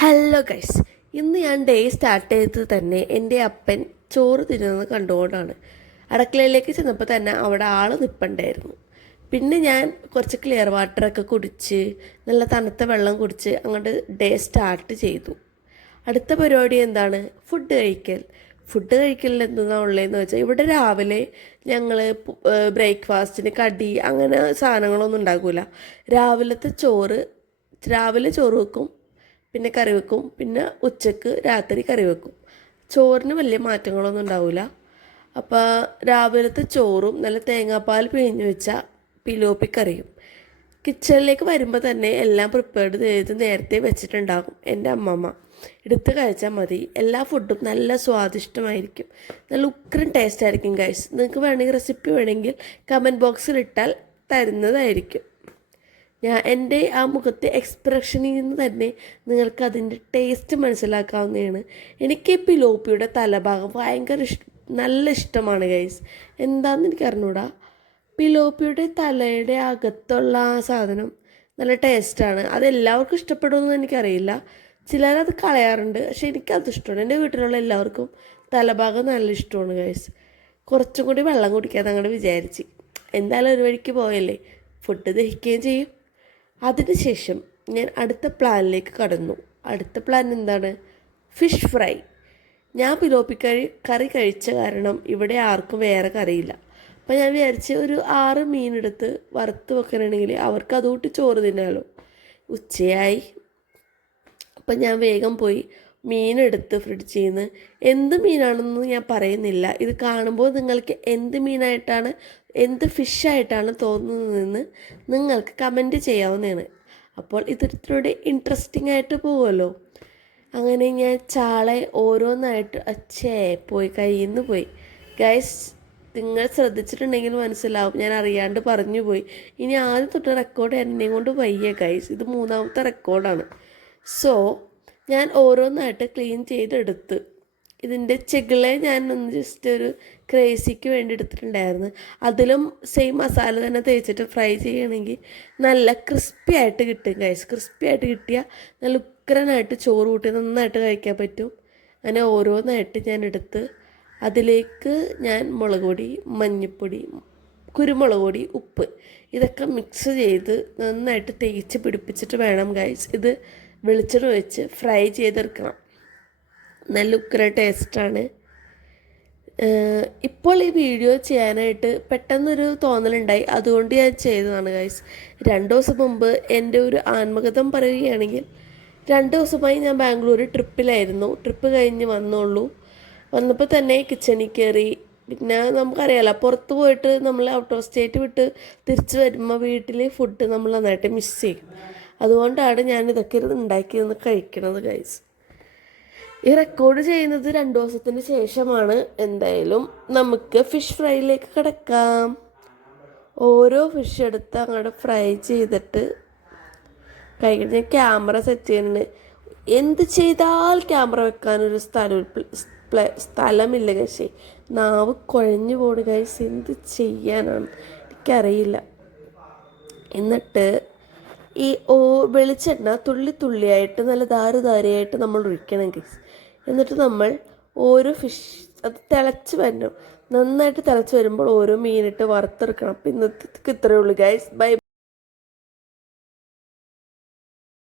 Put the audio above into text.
Hello guys, ഇന്ന് ഞാൻ day start ചെയ്തത് തന്നെ എൻ്റെ അപ്പൻ ചോറ് തിന്നുന്നത് കണ്ടുകൊണ്ടാണ്. അടുക്കളയിലേക്ക് ചെന്നപ്പോൾ തന്നെ അവിടെ ആൾ നിൽപ്പുണ്ടായിരുന്നു. പിന്നെ ഞാൻ കുറച്ച് ക്ലിയർ വാട്ടറൊക്കെ കുടിച്ച് നല്ല തണുത്ത വെള്ളം കുടിച്ച് അങ്ങോട്ട് ഡേ സ്റ്റാർട്ട് ചെയ്തു. അടുത്ത പരിപാടി എന്താണ്? ഫുഡ് കഴിക്കൽ. ഫുഡ് കഴിക്കലിൽ എന്താണ് ഉള്ളതെന്ന് വെച്ചാൽ, ഇവിടെ രാവിലെ ഞങ്ങൾ ബ്രേക്ക്ഫാസ്റ്റിന് കടി അങ്ങനെ സാധനങ്ങളൊന്നും ഉണ്ടാക്കില്ല. രാവിലെ ചോറ് വെക്കും, പിന്നെ കറി വെക്കും, പിന്നെ ഉച്ചക്ക് രാത്രി കറി വെക്കും. ചോറിന് വലിയ മാറ്റങ്ങളൊന്നും ഉണ്ടാവില്ല. അപ്പോൾ രാവിലത്തെ ചോറും നല്ല തേങ്ങാപ്പാൽ പിഴിഞ്ഞ് വെച്ച പിലോപ്പി കറിയും. കിച്ചണിലേക്ക് വരുമ്പോൾ തന്നെ എല്ലാം പ്രിപ്പയർഡ് ചെയ്ത് നേരത്തെ വെച്ചിട്ടുണ്ടാകും എൻ്റെ അമ്മമ്മ. എടുത്ത് കഴിച്ചാൽ മതി. എല്ലാ ഫുഡും നല്ല സ്വാദിഷ്ടമായിരിക്കും, നല്ല ഉഗ്രൻ ടേസ്റ്റ് ആയിരിക്കും ഗൈസ്. നിങ്ങൾക്ക് വേണമെങ്കിൽ റെസിപ്പി വേണമെങ്കിൽ കമൻറ്റ് ബോക്സിൽ ഇട്ടാൽ തരുന്നതായിരിക്കും. എൻ്റെ ആ മുഖത്തെ എക്സ്പ്രഷനിൽ നിന്ന് തന്നെ നിങ്ങൾക്ക് അതിൻ്റെ ടേസ്റ്റ് മനസ്സിലാക്കാവുന്നതാണ്. എനിക്ക് പിലോപ്പിയുടെ തലഭാഗം ഭയങ്കര നല്ല ഇഷ്ടമാണ് ഗൈസ്. എന്താണെന്ന് എനിക്ക് അറിഞ്ഞൂടാ. പിലോപ്പിയുടെ തലയുടെ അകത്തുള്ള ആ സാധനം നല്ല ടേസ്റ്റാണ്. അതെല്ലാവർക്കും ഇഷ്ടപ്പെടുമെന്ന് എനിക്കറിയില്ല. ചിലരത് കളയാറുണ്ട്, പക്ഷെ എനിക്കത് ഇഷ്ടമാണ്. എൻ്റെ വീട്ടിലുള്ള എല്ലാവർക്കും തലഭാഗം നല്ല ഇഷ്ടമാണ് ഗൈസ്. കുറച്ചും കൂടി വെള്ളം കുടിക്കാതെ അങ്ങോട്ട് വിചാരിച്ച്. എന്തായാലും ഒരു വഴിക്ക് പോയല്ലേ, ഫുഡ് ദഹിക്കുകയും ചെയ്യും. അതിനുശേഷം ഞാൻ അടുത്ത പ്ലാനിലേക്ക് കടന്നു. അടുത്ത പ്ലാൻ എന്താണ്? Fish fry. ഞാൻ പിലോപ്പി കറി കഴിച്ച കാരണം ഇവിടെ ആർക്കും വേറെ കറിയില്ല. അപ്പം ഞാൻ വിചാരിച്ച് ഒരു 6 മീനെടുത്ത് വറുത്ത് വെക്കാനാണെങ്കിൽ അവർക്ക് അതുകൂട്ടി ചോറ് തിന്നാലോ. ഉച്ചയായി. അപ്പം ഞാൻ വേഗം പോയി മീനെടുത്ത് ഫ്രിഡ്ജിൽ നിന്ന്. എന്ത് മീനാണെന്ന് ഞാൻ പറയുന്നില്ല. ഇത് കാണുമ്പോൾ നിങ്ങൾക്ക് എന്ത് മീനായിട്ടാണ്, എന്ത് ഫിഷായിട്ടാണ് തോന്നുന്നതെന്ന് നിങ്ങൾക്ക് കമൻറ്റ് ചെയ്യാവുന്നതാണ്. അപ്പോൾ ഇത്തിരിയുടെ ഇൻട്രസ്റ്റിംഗ് ആയിട്ട് പോകുമല്ലോ. അങ്ങനെ ഞാൻ ചാളെ ഓരോന്നായിട്ട് കയ്യിൽ നിന്ന് പോയി. ഗൈസ്, നിങ്ങൾ ശ്രദ്ധിച്ചിട്ടുണ്ടെങ്കിൽ മനസ്സിലാവും, ഞാൻ അറിയാണ്ട് പറഞ്ഞു പോയി. ഇനി ആദ്യം തൊട്ട് റെക്കോർഡ് എന്നെ കൊണ്ട് വയ്യ ഗൈസ്. ഇത് 3ാമത്തെ റെക്കോർഡാണ്. സോ ഞാൻ ഓരോന്നായിട്ട് ക്ലീൻ ചെയ്തെടുത്ത്. ഇതിൻ്റെ ചെകിളെ ഞാൻ ഒന്ന് ജസ്റ്റ് ഒരു ക്രേസിക്ക് വേണ്ടി എടുത്തിട്ടുണ്ടായിരുന്നു. അതിലും സെയിം മസാല തന്നെ തേച്ചിട്ട് ഫ്രൈ ചെയ്യണമെങ്കിൽ നല്ല ക്രിസ്പി ആയിട്ട് കിട്ടും ഗൈസ്. ക്രിസ്പി ആയിട്ട് കിട്ടിയാൽ നല്ല ഉഗ്രനായിട്ട് ചോറ് കൂട്ടി നന്നായിട്ട് കഴിക്കാൻ പറ്റും. അങ്ങനെ ഓരോന്നായിട്ട് ഞാൻ എടുത്ത് അതിലേക്ക് ഞാൻ മുളക് പൊടി, മഞ്ഞൾപ്പൊടി, കുരുമുളക് പൊടി, ഉപ്പ് ഇതൊക്കെ മിക്സ് ചെയ്ത് നന്നായിട്ട് തേച്ച് പിടിപ്പിച്ചിട്ട് വേണം ഗൈസ് ഇത് വെളിച്ചെണ്ണ വെച്ച് ഫ്രൈ ചെയ്തെടുക്കണം. നല്ല ഉഗ്ര ടേസ്റ്റാണ്. ഇപ്പോൾ ഈ വീഡിയോ ചെയ്യാനായിട്ട് പെട്ടെന്നൊരു തോന്നലുണ്ടായി, അതുകൊണ്ട് ഞാൻ ചെയ്തതാണ് ഗൈസ്. 2 ദിവസം മുമ്പ് എൻ്റെ ഒരു ആത്മകഥം പറയുകയാണെങ്കിൽ, 2 ദിവസമായി ഞാൻ ബാംഗ്ലൂർ ട്രിപ്പിലായിരുന്നു. ട്രിപ്പ് കഴിഞ്ഞ് വന്നപ്പോൾ തന്നെ കിച്ചണിൽ കയറി. പിന്നെ നമുക്കറിയാലോ, പുറത്ത് പോയിട്ട് നമ്മൾ ഔട്ട് ഓഫ് സ്റ്റേറ്റ് വിട്ട് തിരിച്ച് വരുമ്പോൾ വീട്ടിൽ ഫുഡ് നമ്മൾ നന്നായിട്ട് മിസ് ചെയ്യും. അതുകൊണ്ടാണ് ഞാൻ ഇതൊക്കെ ഉണ്ടാക്കിയെന്ന് കഴിക്കണത് ഗൈസ്. ഈ റെക്കോർഡ് ചെയ്യുന്നത് 2 ദിവസത്തിന് ശേഷമാണ്. എന്തായാലും നമുക്ക് ഫിഷ് ഫ്രൈയിലേക്ക് കിടക്കാം. ഓരോ ഫിഷ് എടുത്ത് അങ്ങോട്ട് ഫ്രൈ ചെയ്തിട്ട് കഴിക്കണം. ഞാൻ ക്യാമറ സെറ്റ് ചെയ്യുന്നുണ്ട്. എന്ത് ചെയ്താൽ ക്യാമറ വെക്കാനൊരു സ്ഥലമില്ല ഗൈസ്. നാവ് കുഴഞ്ഞു പോണു ഗൈസ്. എന്ത് ചെയ്യാനാണ് എനിക്കറിയില്ല. എന്നിട്ട് ഈ വെളിച്ചെണ്ണ തുള്ളിയായിട്ട് നല്ല ധാരയായിട്ട് നമ്മൾ ഒഴിക്കണം ഗൈസ്. എന്നിട്ട് നമ്മൾ ഓരോ ഫിഷ് അത് തിളച്ച് വരണം. നന്നായിട്ട് തിളച്ച് വരുമ്പോൾ ഓരോ മീനിട്ട് വറുത്തെടുക്കണം. അപ്പം ഇന്നത്തെ ഇത്രയേ ഉള്ളൂ ഗൈസ്. ബൈ.